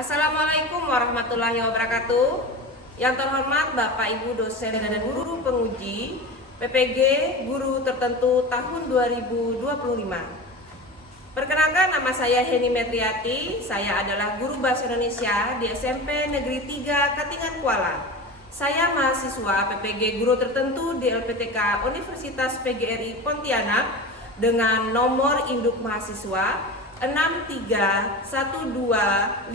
Assalamualaikum warahmatullahi wabarakatuh. Yang terhormat Bapak Ibu dosen dan guru penguji PPG Guru Tertentu tahun 2025. Perkenalkan, nama saya Heni Metriati. Saya adalah guru bahasa Indonesia di SMP Negeri 3 Katingan Kuala. Saya mahasiswa PPG Guru Tertentu di LPTK Universitas PGRI Pontianak dengan nomor induk mahasiswa 631251297.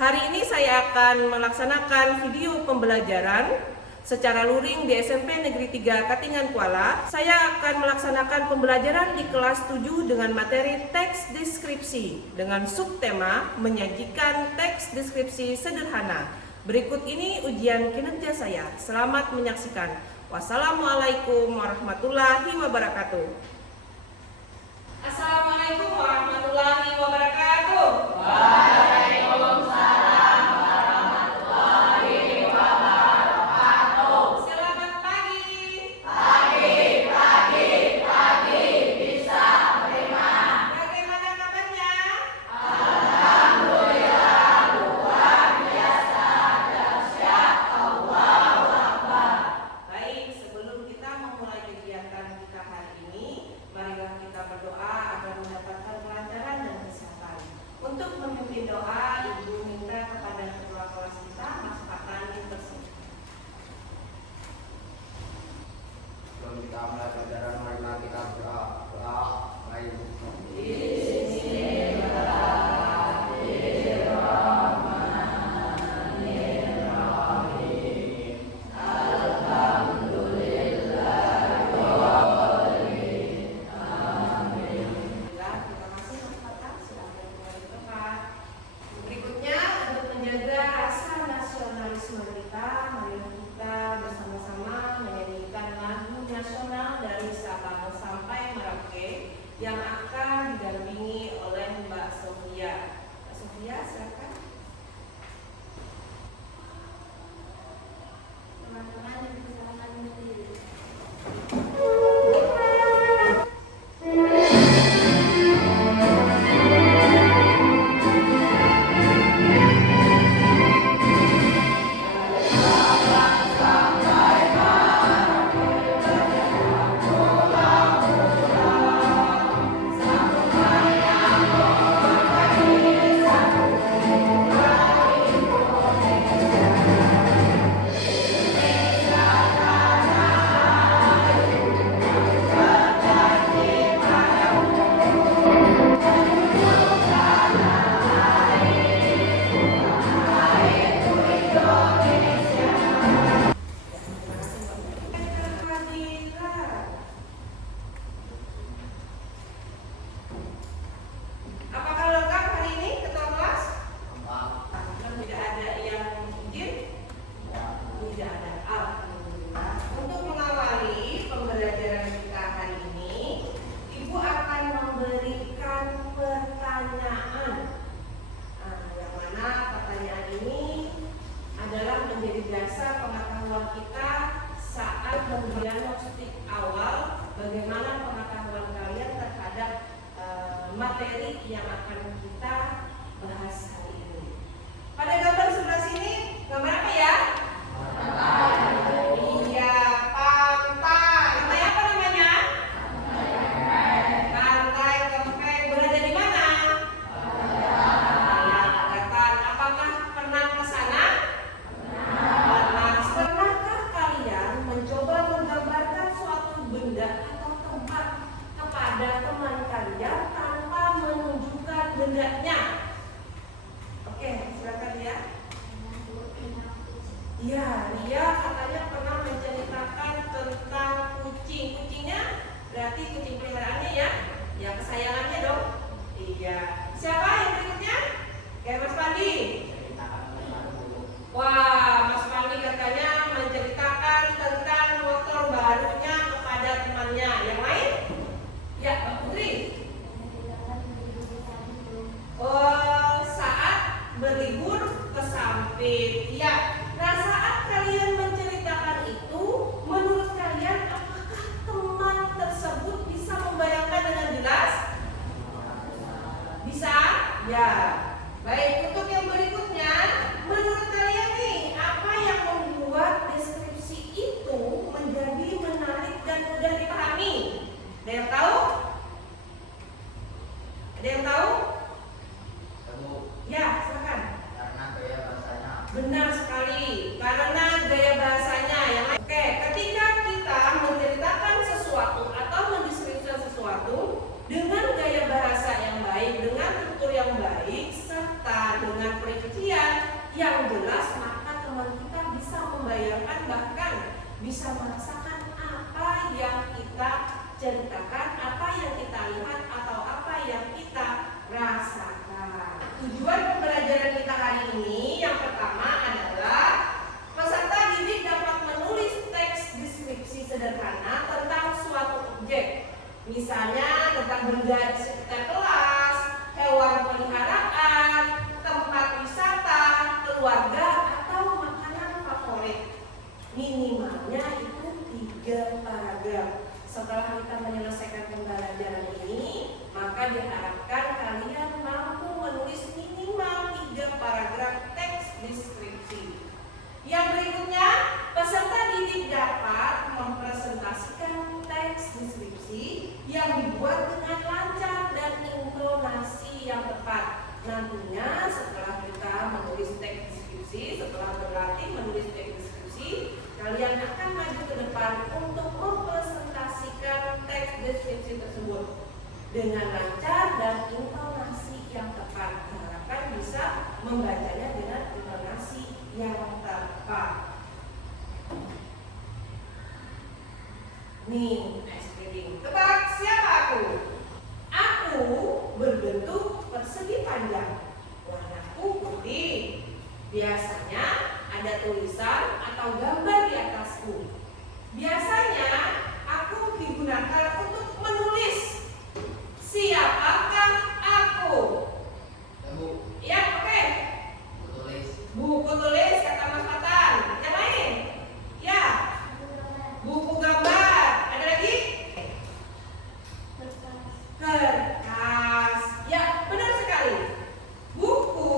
Hari ini saya akan melaksanakan video pembelajaran secara luring di SMP Negeri 3 Katingan Kuala. Saya akan melaksanakan pembelajaran di kelas 7 dengan materi teks deskripsi dengan subtema menyajikan teks deskripsi sederhana. Berikut ini ujian kinerja saya. Selamat menyaksikan. Wassalamualaikum warahmatullahi wabarakatuh. Assalamualaikum warahmatullahi wabarakatuh. Waalaikumsalam warahmatullahi wabarakatuh. Selamat pagi. Pagi, bisa beriman. Bagaimana kabarnya? Alhamdulillah luar biasa dahsyat. Allahu Akbar. Baik, sebelum kita memulai kegiatan kita hari ini, marilah kita berdoa agar mendapatkan kelancaran dan kesehatan. Untuk memimpin doa, Ibu minta kepada ketua kelas kita, Mas Fatani bersih. Sebelum kita mulai pelajaran, marilah kita berdoa. Baik. Alhamdulillah, terima kasih Mas Fatani. Silakan mulai tempat. Berikutnya, untuk menjaga rasa nasionalisme kita, marilah kita bersama-sama menyanyikan lagu nasional dari Sabang sampai Merauke yang akan didampingi oleh Mbak Sofia. Mbak Sofia, silakan. Teman-teman yang silakan berdiri. Apakah lengkap hari ini ketua kelas? Tidak ada yang izin? Tidak ada. Alhamdulillah. Untuk mengawali pembelajaran kita hari ini, Ibu akan memberikan pertanyaan. Yang mana pertanyaan ini adalah menjadi dasar pengetahuan kita saat mendiagnostik awal bagaimana pengetahuan kalian terhadap materi yang akan kita bahas hari ini. Pada gambar sebelah sini, gambar apa ya? Iya, pantai. Namanya apa namanya? Pantai Kempeng. Berada di mana? Bagatan. Apakah pernah ke sana? Pernah. Pernahkah kalian mencoba menggambarkan suatu benda atau tempat kepada teman kalian tanpa menunjukkan bendanya? Oke, silakan ya. Iya, Ria katanya pernah menceritakan tentang kucing. Kucingnya berarti kucing peliharaannya ya? Ya, kesayangannya dong. Iya. Siapa yang berikutnya? Kayak Mas Pandi. Wah, Mas Pandi katanya menceritakan tentang motor barunya kepada temannya. Yang lain? Ya, Mbak Putri. Oh, Ya. Baik, untuk yang berikutnya, menurut kalian nih, apa yang membuat deskripsi itu menjadi menarik dan mudah dipahami? Ada yang tahu? Ada yang tahu? Ibu, Ya, silakan. karena gaya bahasanya. Benar sekali, karena gaya bahasanya yang oke, ketika kita menceritakan sesuatu atau mendeskripsikan sesuatu dengan gaya bahasa yang baik, dengan tutur yang baik, serta dengan perincian yang jelas, maka teman kita bisa membayangkan, bahkan bisa merasakan apa yang kita ceritakan, apa yang kita lihat, atau apa yang kita rasakan. Tujuan pembelajaran kita hari ini yang pertama adalah peserta didik dapat menulis teks deskripsi sederhana tentang suatu objek. Misalnya tentang benda di sekitar kelas, hewan peliharaan, tempat wisata, keluarga, atau makanan favorit. Minimalnya itu 3 paragraf. Setelah kita menyelesaikan pembelajaran ini, maka diharapkan kalian mampu menulis minimal 3 paragraf teks deskripsi. Yang berikutnya, peserta didik dapat mempresentasikan teks deskripsi yang dibuat dengan lancar dan intonasi yang tepat. Nantinya setelah kita menulis teks deskripsi, setelah berlatih menulis teks deskripsi, kalian akan maju ke depan untuk mempresentasikan teks deskripsi tersebut dengan lancar dan intonasi yang tepat. Diharapkan bisa membacanya dengan intonasi yang tepat. Nih, next reading. Tebak siapa aku? Aku berbentuk persegi panjang. Warnaku putih. Biasanya ada tulisan atau gambar di atasku. Biasanya aku digunakan untuk menulis. Siapakah aku? Ibu, Ya, oke. tulis. Buku tulis kata Mas Fatan. Yang lain? Ya. Buku gambar. Ada lagi? Kertas. Ya, benar sekali. Buku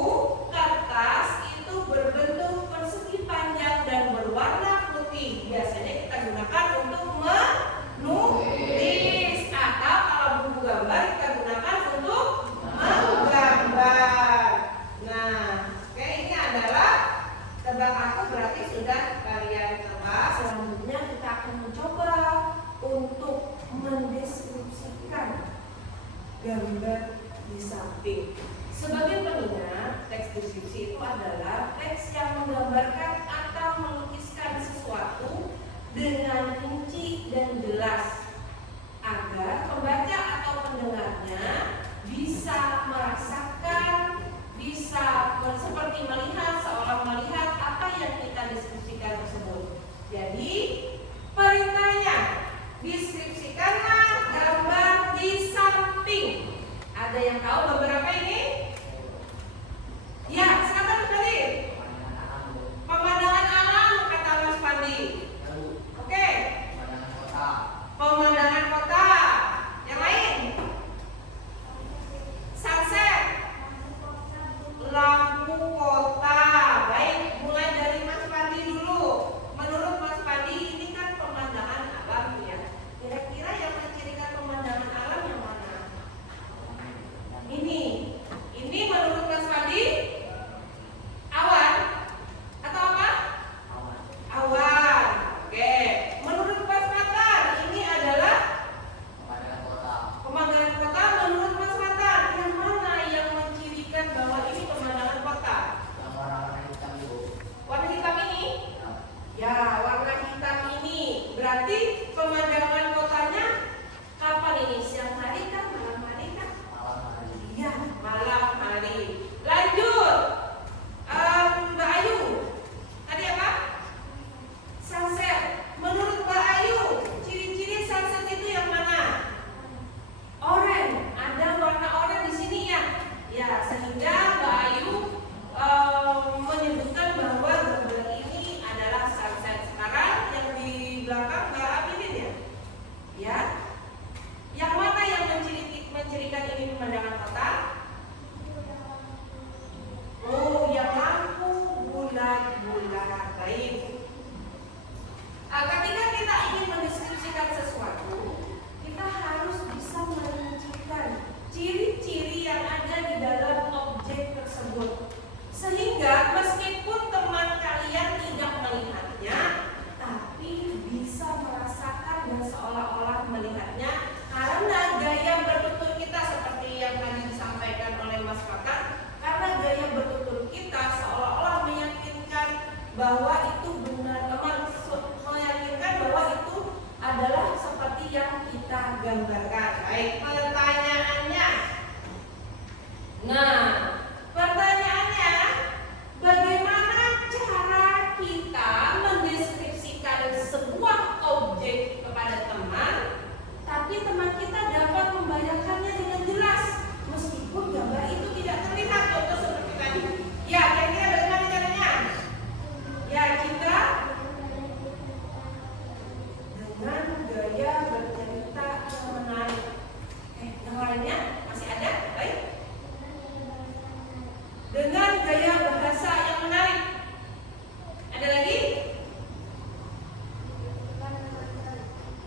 kertas itu berbentuk persegi panjang dan berwarna putih. Biasanya kita gunakan untuk menulis, atau kalau buku gambar kita gunakan untuk menggambar. Nah, oke, ini adalah tebak aku, berarti sudah kalian tebak. Selanjutnya kita akan mencoba untuk mendeskripsikan gambar di samping. Sebagai pengingat, teks deskripsi itu adalah teks yang menggambarkan atau melukiskan sesuatu dengan rinci dan jelas agar pembaca atau pendengarnya bisa merasakan, bisa seperti melihat, seolah melihat apa yang kita deskripsikan tersebut. Jadi perintahnya, deskripsikanlah gambar di samping. Ada yang tahu gambar apa ini? Ya, silakan sekali. Pemandangan alam kata Mas Pandi. Ibu, Oke, pandangan kota. pemandangan kota. Yang lain? Sunset. Lampu kota. Baik, mulai dari Mas Pandi dulu. Menurut Mas Pandi ini kan pemandangan alam ya. Kira-kira yang mencirikan pemandangan alam yang mana? Ini. Nah, pertanyaannya, bagaimana cara kita mendeskripsikan sebuah objek kepada teman, tapi teman kita dapat membayangkannya dengan jelas, meskipun gambar itu tidak terlihat. Contoh seperti tadi. Ya, kira-kira bagaimana caranya? Ya, kita dengan gaya bercerita yang menarik. Yang lainnya masih ada? Baik. Dengan gaya bahasa yang menarik. Ada lagi?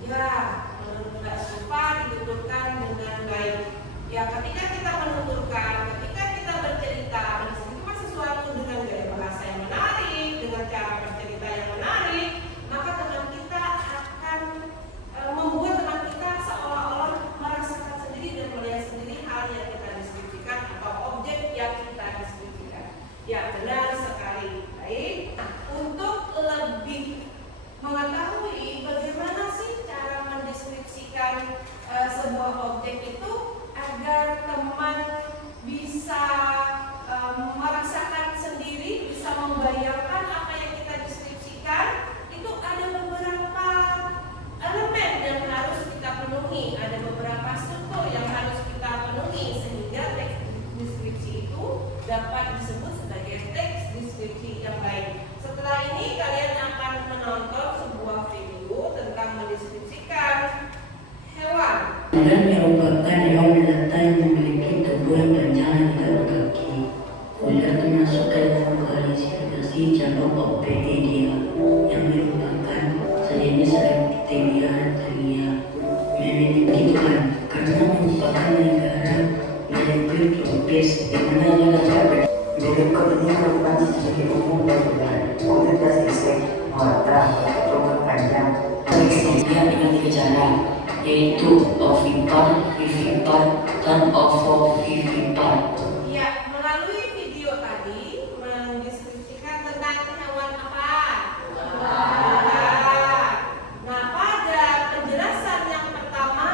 Ya, menurut Mbak Siva dituturkan dengan baik. Ya, ketika kita menuturkan, ketika kita bercerita, meskipun sesuatu dengan gaya bahasa yang menarik, dengan cara bercerita yang menarik, maka teman kita akan membuat teman kita seolah-olah merasakan sendiri dan melihat sendiri hal yang kita deskripsikan atau objek yang kita deskripsikan. Ya, benar sekali. Baik. Untuk lebih mengetahui bagaimana sih cara mendeskripsikan sebuah objek itu agar teman bisa merasakan sendiri, bisa membayangkan apa yang kita deskripsikan, itu ada beberapa elemen yang harus kita penuhi, ada beberapa struktur yang harus kita penuhi sehingga teks deskripsi itu dapat disebut sebagai teks deskripsi yang baik. Setelah ini kalian akan menonton sebuah video tentang mendeskripsikan hewan. Dan merupakan hewan melata yang memiliki tubuh yang panjang dan tidak berkaki. Ular termasuk dalam klasifikasi jalur Ophidiidae yang merupakan sejenis reptilia telia. Memiliki karena merupakan negara melipir tropis di mana ia dapat berikut ini merupakan ciri umum dari ular. Kualitas fisik, mata, tubuh panjang. Dia dengan tiga cara, yaitu ovipar, vivipar, dan ovovivipar. Ya, melalui video tadi mendeskripsikan tentang hewan apa? Ular. Nah, pada penjelasan yang pertama,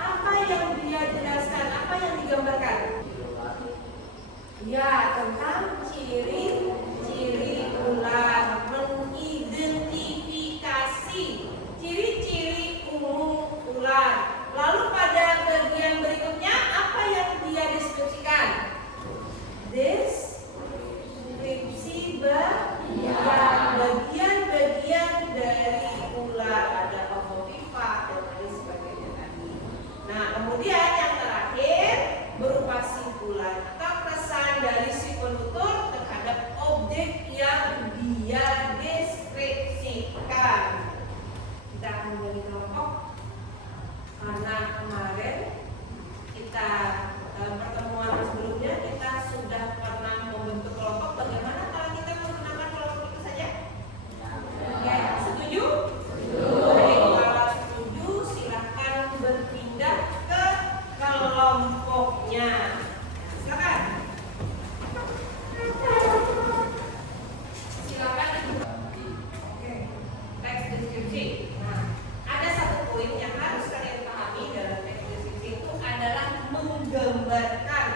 apa yang dia jelaskan? Apa yang digambarkan? Ya, tentang ciri-ciri ular, mengidentifikasi ciri-ciri umum ular. Lalu pada bagian berikutnya apa yang dia deskripsikan? Deskripsi bagian-bagian dari ular, ada ovovivipar dan lain sebagainya tadi. Nah, kemudian yang terakhir berupa simpulan atau kesan dari si penutur terhadap objek yang dia deskripsikan. Kita akan menjadi kelompok karena kemarin kita dalam pertemuan sebelumnya kita sudah pernah membentuk kelompok. Bagaimana kalau kita menggunakan kelompok itu saja? Ya, setuju? Baik, kalau setuju silakan berpindah ke kelompoknya. Silakan. Silakan. Oke. Teks deskripsi. Nah, ada satu poin yang harus kalian pahami dalam teks deskripsi itu adalah menggambarkan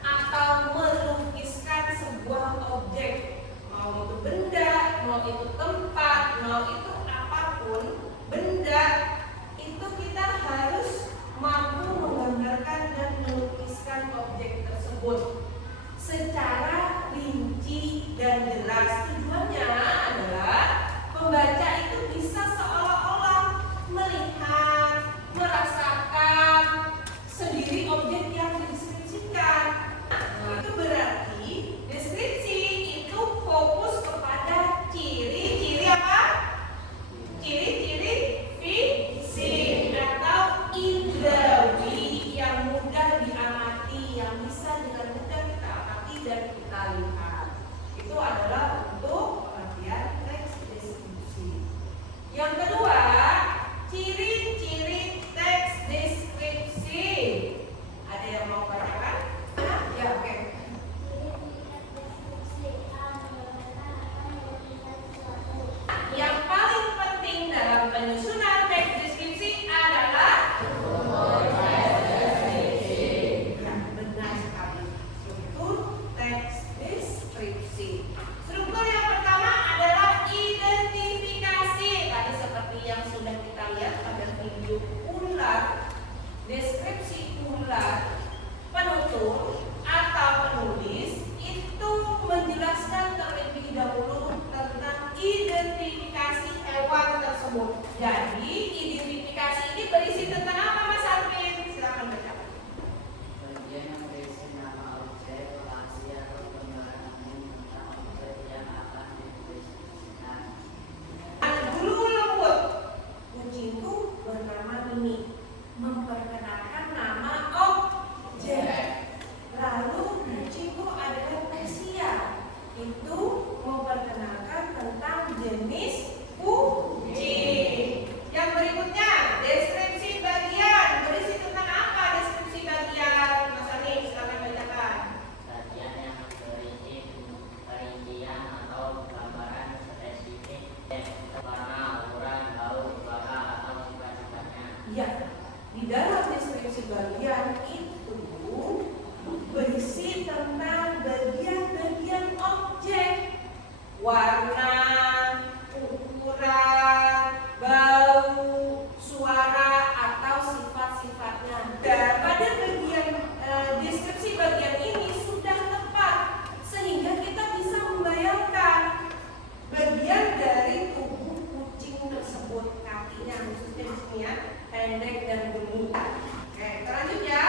atau melukiskan sebuah objek, mau itu benda, mau itu tempat, mau itu apapun benda, itu kita harus mampu menggambarkan dan melukiskan objek tersebut secara rinci dan jelas. Tujuannya adalah pembaca itu bisa seolah-olah melihat, merasakan sendiri objek yang dideskripsikan. Nah, itu berarti deskripsi itu fokus kepada ciri-ciri apa? Ciri-ciri fisik atau indrawi yang mudah diamati, yang bisa dengan mudah kita amati dan kita lihat. Itu adalah untuk pengertian teks deskripsi. Yang kedua, ciri-ciri teks deskripsi. Ada yang mau bacakan? Ya, oke. Yang paling penting dalam penyusunan teks deskripsi adalah ya, benar sekali. warna, ukuran, bau, suara, atau sifat-sifatnya. Dan pada bagian deskripsi bagian ini sudah tepat sehingga kita bisa membayangkan bagian dari tubuh kucing tersebut, kakinya khususnya di sini ya, pendek dan gemuk. Oke, kita lanjut ya.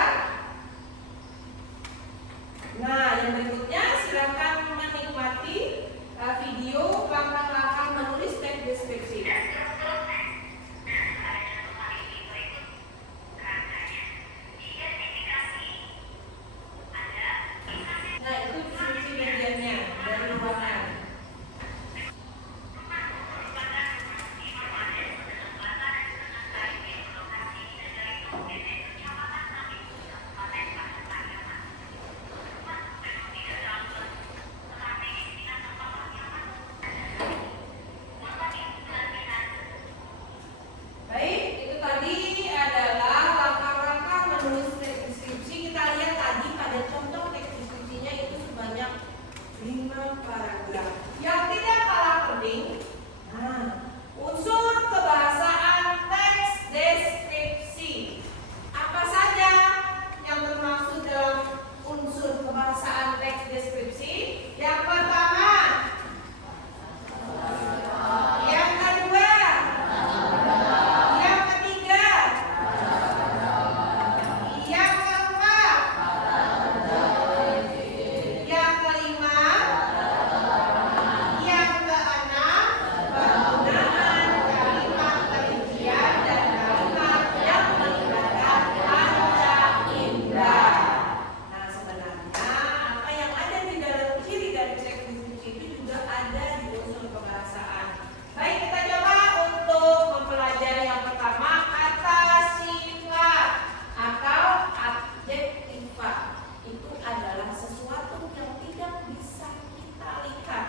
Nah, yang berikutnya silakan menikmati video langkah-langkah menulis teks deskripsi. Nah, itu deskripsi bagiannya dari ruangan. Baik, itu tadi adalah langkah-langkah menulis teks deskripsi. Kita lihat tadi pada contoh teks deskripsinya itu sebanyak 5 paragraf. Yang tidak kalah penting, nah, unsur kebahasaan teks deskripsi. Apa saja yang termasuk dalam unsur kebahasaan teks deskripsi? Yang pertama, yang kedua, yang ketiga, yang keempat, yang kelima, yang keenam, penggunaan kalimat perincian dan kalimat yang melibatkan panca indera. Nah, sebenarnya apa yang ada di dalam ciri dari teks deskripsi itu juga ada di unsur kebahasaan. Baik, kita coba untuk mempelajari yang pertama, kata sifat atau adjektiva. Itu adalah sesuatu yang tidak bisa kita lihat,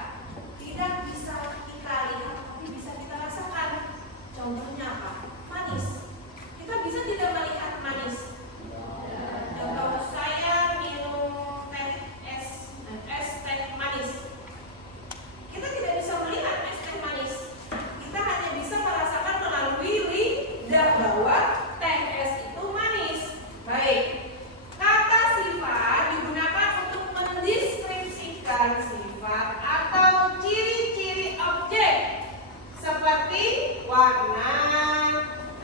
tidak bisa kita lihat tapi bisa kita rasakan. Contohnya apa? Manis. Kita bisa tidak melihat manis. Contoh, saya minum es teh manis. Kita tidak bisa melihat es teh manis. Kita hanya bisa merasakan melalui lidah bahwa teh es itu manis. Baik. Kata sifat digunakan untuk mendeskripsikan sifat atau ciri-ciri objek seperti warna,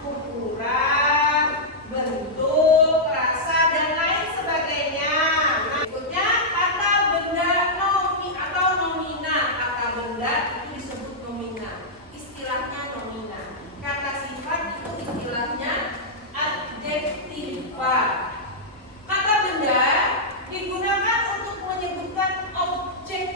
ukuran, bentuk, rasa, dan lain sebagainya. Nah, berikutnya kata benda nomi atau nomina. Kata benda itu disebut nomina, istilahnya nomina. Kata sifat itu istilahnya adjektiva. Kata benda digunakan untuk menyebutkan objek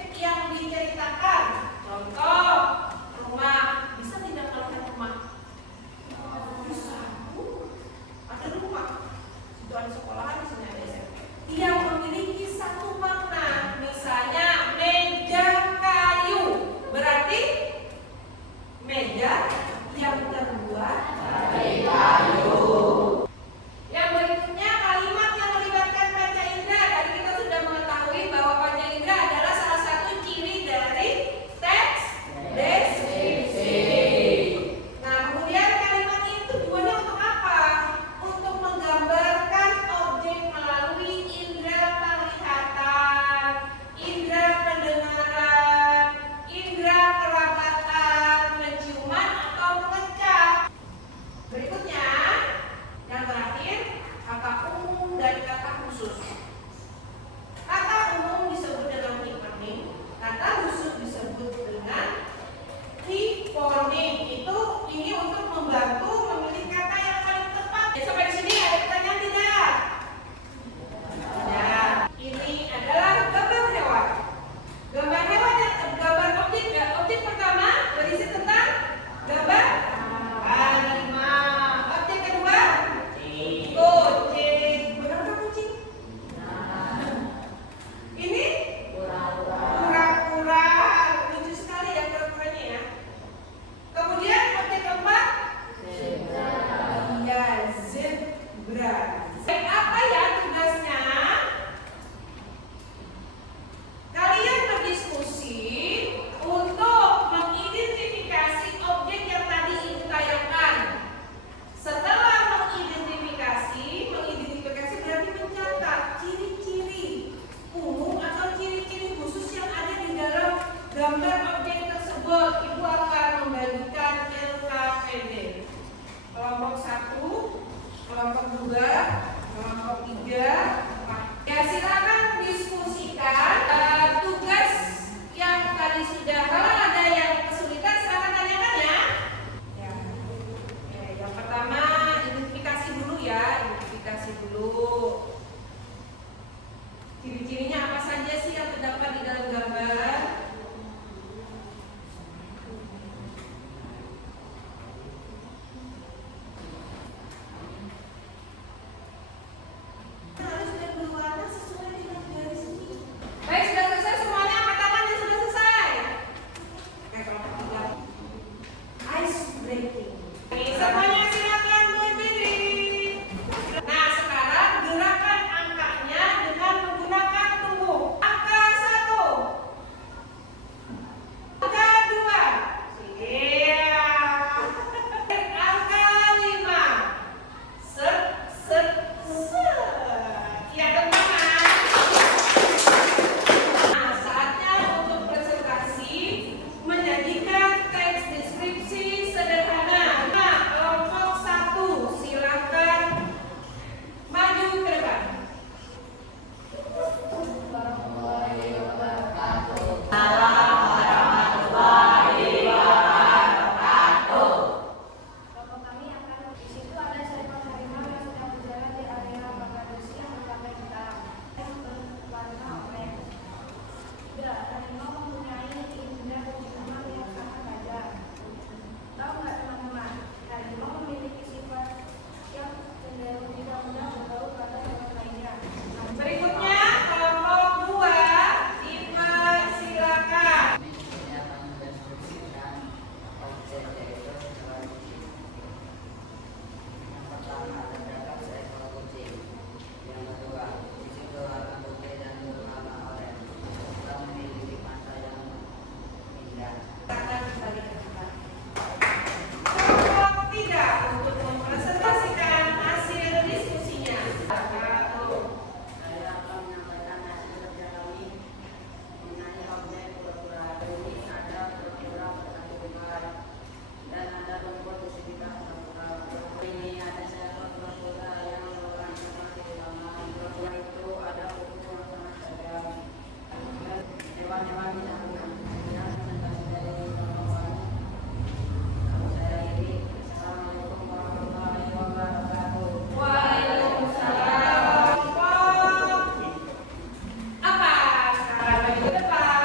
Apa? Sekarang maju ke depan.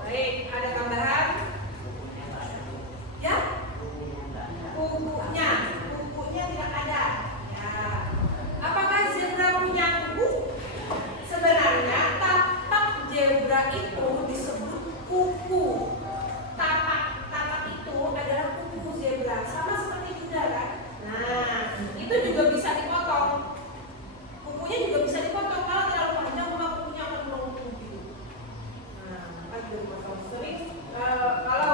Baik, ada tambahan? Ya? Kukunya tidak ada. Ya. Apakah zebra punya kuku? Sebenarnya tapak zebra itu disebut kuku. Tapak itu adalah kuku zebra, sama seperti kuda kan? Nah, itu juga bisa dipotong. Kukunya juga bisa dipotong, kalau terlalu panjang maka kukunya akan melengkung gitu. Nah, pas dipotong sering, kalau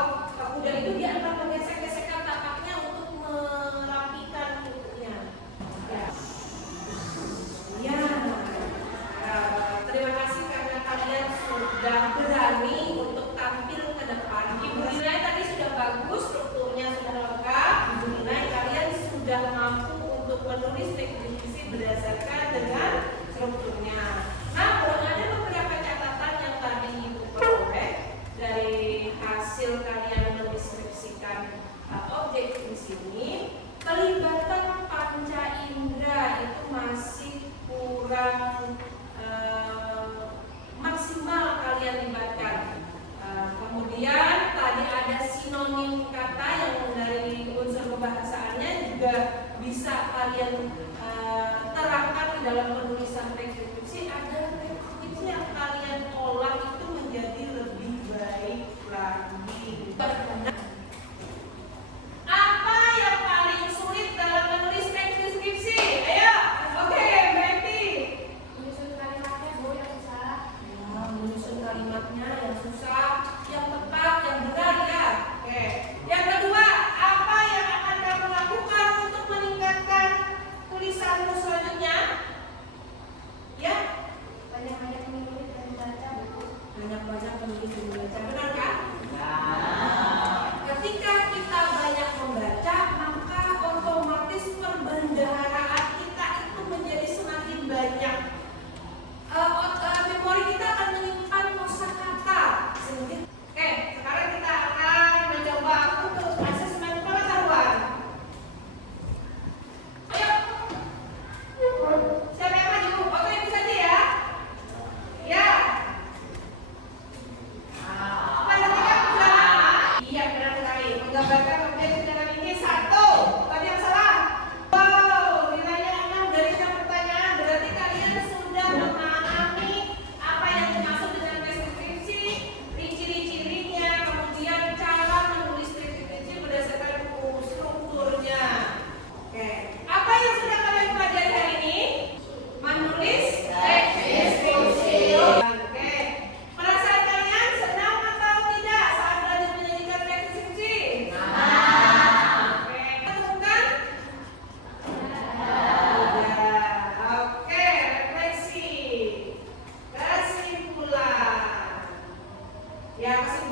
kuda itu dia akan menggesek-gesekkan tapaknya untuk merapikan kukunya. Ya. Ya. Terima kasih karena kalian sudah berani untuk tampil ke depan. Ibu nilai tadi sudah bagus, strukturnya sudah lengkap. Ibu nilai kalian sudah mampu untuk menulis definisi berdasarkan dengan strukturnya. Namun ada beberapa catatan yang tadi Ibu peroleh dari hasil kalian mendeskripsikan objek di sini. Pelibatan panca indera itu masih kurang maksimal kalian libatkan. Kemudian tadi ada sinonim kata yang dari unsur kebahasaannya juga bisa kalian terapkan di dalam penulisan teks deskripsi agar teks deskripsi yang kalian olah itu menjadi lebih baik lagi. Apa yang paling sulit dalam menulis teks deskripsi? Ayo, oke, berarti Menyusun kalimatnya Bu yang susah. menyusun kalimatnya yang susah, yang tepat, yang benar ya. Oke. Yang kedua, apa yang akan kamu lakukan untuk meningkatkan tulisanmu selanjutnya? Ya, Banyak-banyak menulis dan membaca buku. banyak-banyak menulis dan membaca, benar kan? Ketika kita banyak membaca, maka otomatis perbendaharaan kita itu menjadi semakin banyak. Memori kita akan menyimpan kosakata. Oke, sekarang kita akan mencoba untuk asesmen pengetahuan. Ayo, siapa yang maju? Foto ibu saja ya. Ya. Pada tiga perjalanan. Iya, benar sekali. Menggambarkan objek sejarah ini satu. Tadi yang salah. Wow, nilainya 6 dari yang pertanyaan. Berarti kalian sudah memahami apa yang dimaksud dengan teks deskripsi, ciri-cirinya, kemudian cara menulis teks deskripsi berdasarkan strukturnya. Oke, apa yang sudah kalian pelajari hari ini? Menulis teks deskripsi. Oke, perasaan kalian senang atau tidak saat belajar menyanyikan teks deskripsi? Oke, temukan? Oke, refleksi. Kesimpulan. Ya, kesimpulan